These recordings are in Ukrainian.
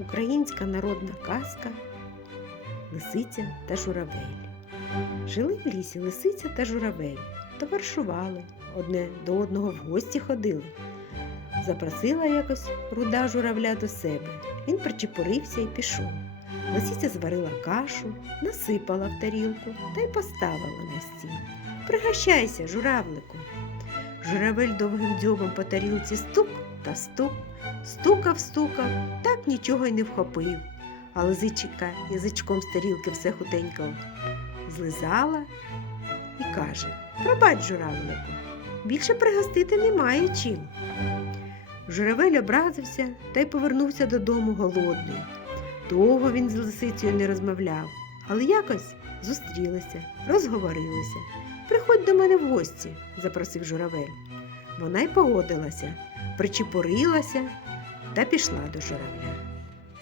Українська народна казка Лисиця та журавель. Жили в лісі лисиця та журавель, товаришували, одне до одного в гості ходили. Запросила якось руда журавля до себе. Він причепурився і пішов. Лисиця зварила кашу, насипала в тарілку та й поставила на стіл. Пригощайся, журавлику. Журавель довгим дзьобом по тарілці стук та стук, стукав, стукав, так нічого й не вхопив. А лисичка язичком з тарілки все хутенько злизала і каже: Пробач, журавлику, більше пригостити немає чим. Журавель образився та й повернувся додому голодний. Довго він з лисицею не розмовляв, але якось зустрілися, розговорилися. Приходь до мене в гості, запросив журавель. Вона й погодилася, причепурилася та пішла до журавля.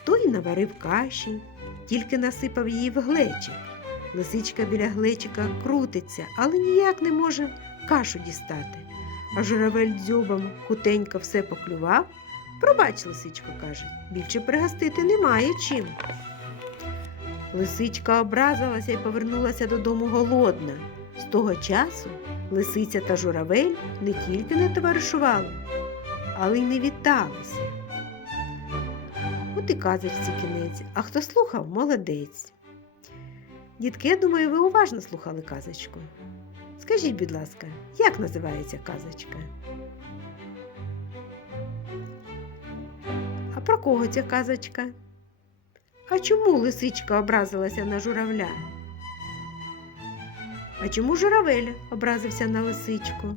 Той наварив каші, тільки насипав її в глечик. Лисичка біля глечика крутиться, але ніяк не може кашу дістати. А журавель дзьобом хутенько все поклював. Пробач, лисичко, каже, більше пригостити немає чим. Лисичка образилася і повернулася додому голодна. З того часу лисиця та журавель не тільки не товаришували, але й не віталися. От і казочці кінець, а хто слухав, молодець. Дітки, я думаю, ви уважно слухали казочку. Скажіть, будь ласка, як називається казочка? А про кого ця казочка? А чому лисичка образилася на журавля? А чому журавель образився на лисичку?